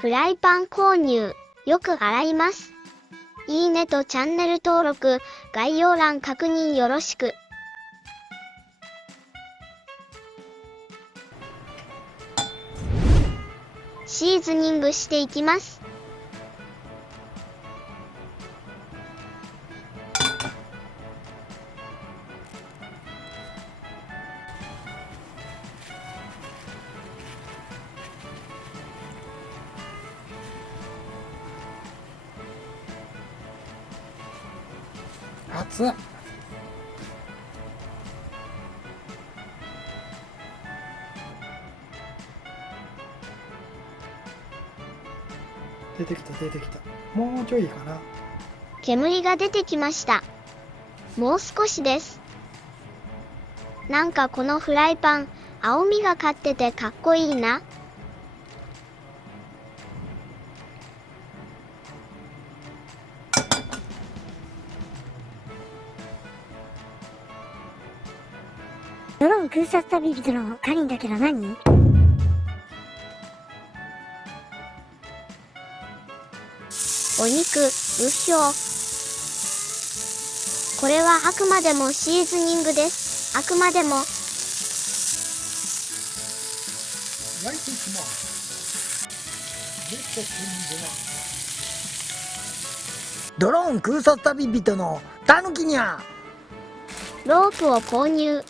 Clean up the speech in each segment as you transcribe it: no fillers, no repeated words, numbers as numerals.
フライパン購入、よく洗います。いいねとチャンネル登録、概要欄確認よろしく。シーズニングしていきます。熱っ。出てきた出てきた。もうちょいかな。煙が出てきました。もう少しです。なんかこのフライパン、青みがかっててかっこいいな。ドローン空撮旅人のカリンだけど何？お肉、うひょう。これはあくまでもシーズニングです。あくまでも。焼いていきます。ドローン空撮旅人のたぬきにゃ。ロープを購入。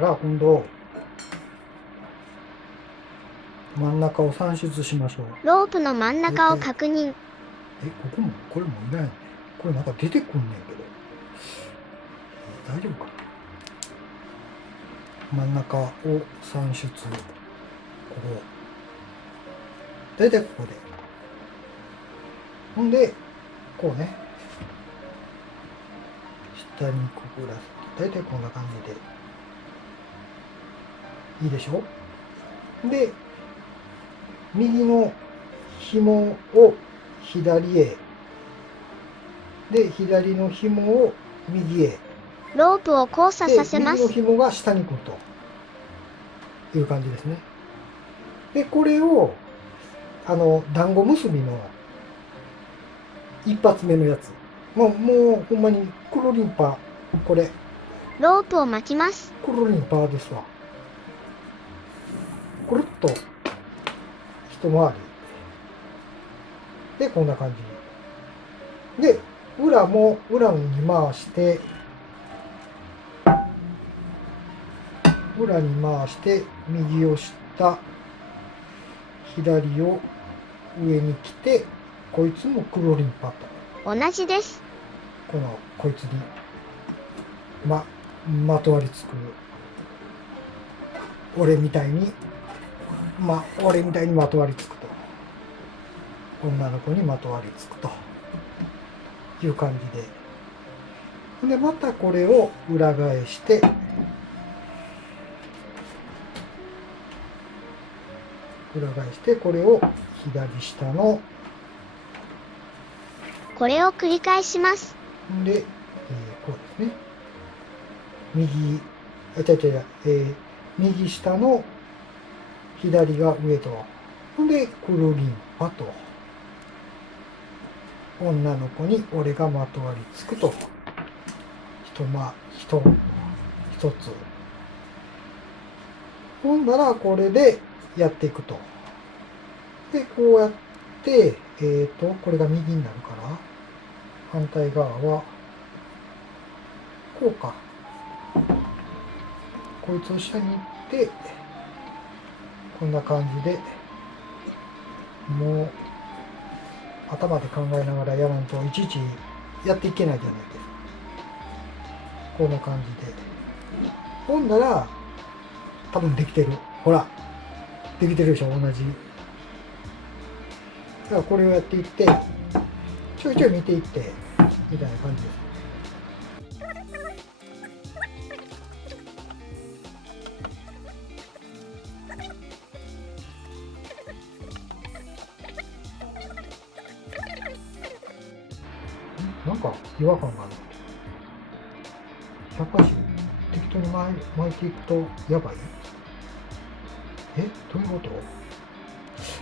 なら今度真ん中を算出しましょう。ロープの真ん中を確認。これもいない。これなんか出てくんねんけど。大丈夫かな。真ん中を算出。ここ。大体ここで。ほんで、こうね。下にくぐらせて、大体こんな感じで。いいでしょ。で、右の紐を左へ。で、左の紐を右へ。ロープを交差させま右のす。紐が下に来るという感じですね。で、これを、団子結びの一発目のやつ。もうほんまにクルリンパ、これ、ロープを巻きます。クルリンパですわ。くるっと一回り。で、こんな感じ。で、裏に回して、右を下、左を上に来て、こいつもクルリンパと。同じです。こいつに、まとわりつく。俺みたいにまとわりつくと。女の子にまとわりつくという感じで。で、またこれを裏返して、これを左下の、これを繰り返します。で、こうですね。右下の左が上と。で、くるりんぱと。女の子に俺がまとわりつくと。一つ。ほんなら、これでやっていくと。で、こうやって、これが右になるから、反対側は、こうか。こいつを下に行って、こんな感じで、もう、頭で考えながらやらんといちいちやっていけないじゃないですか。こんな感じで。ほんなら、多分できてる。ほら。できてるでしょ、同じ。だからこれをやっていって、ちょいちょい見ていって、みたいな感じです。なんか違和感がある。100箇所適当に巻いていくとやばい？どういうこ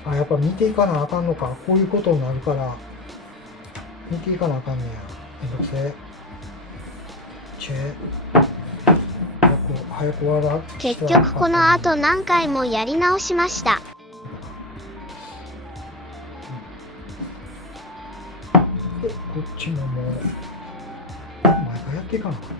と？やっぱ見ていかなあかんのか。こういうことになるから見ていかなあかんねや。めんどくせえ。早く終わら。結局この後何回もやり直しました。で、こっちももう毎回やっていかなあかん。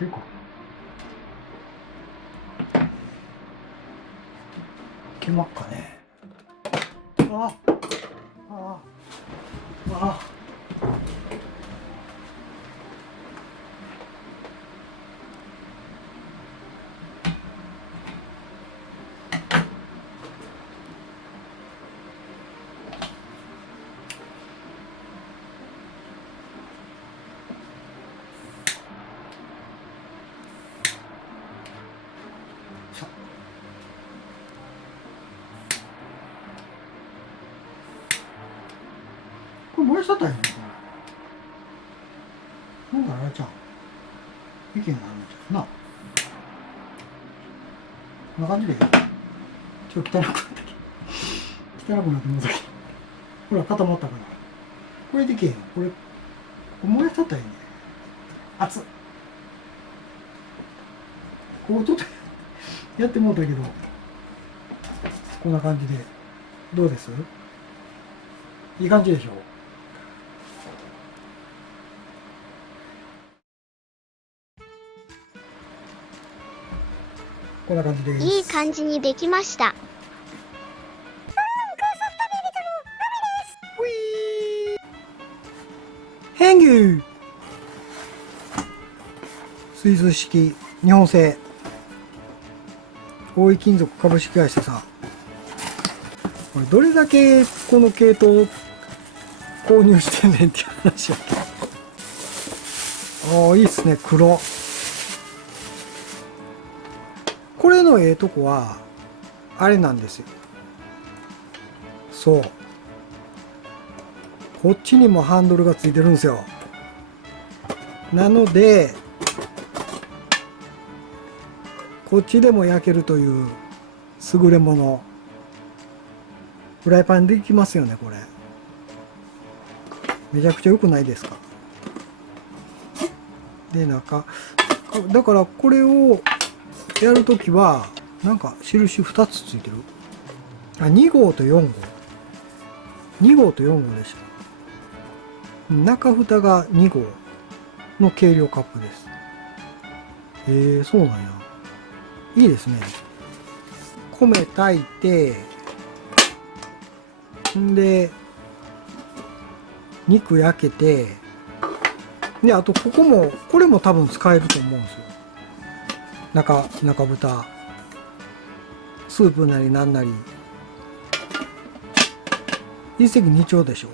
結構いけまっかね。あああこれ燃やしたったんやね。なんだあれちゃん意見があるんちゃうな。こんな感じでちょっと汚くなったけど汚くなってもうたけどほら固まったからこれでけえよ。これ燃やしたったんやね。熱っ。こうちょっとやってもうたけどこんな感じでどうです？いい感じでしょう？こんな感じです。いい感じにできました。変牛スイス式日本製大井金属株式会社さん、これどれだけこの系統を購入してんねんっていう話やけど、ああいいっすね。黒これのええとこはあれなんですよ。そう、こっちにもハンドルがついてるんですよ。なのでこっちでも焼けるという優れもの。フライパンでできますよね。これめちゃくちゃ良くないですか？で中だからこれをやるときはなんか印2つついてる。あ、2号と4号、2号と4号でした。中蓋が2号の計量カップです。そうなんや。いいですね。米炊いて、んで肉焼けて、であとこれも多分使えると思うんですよ。中蓋スープなりなんなり一石二鳥でしょ。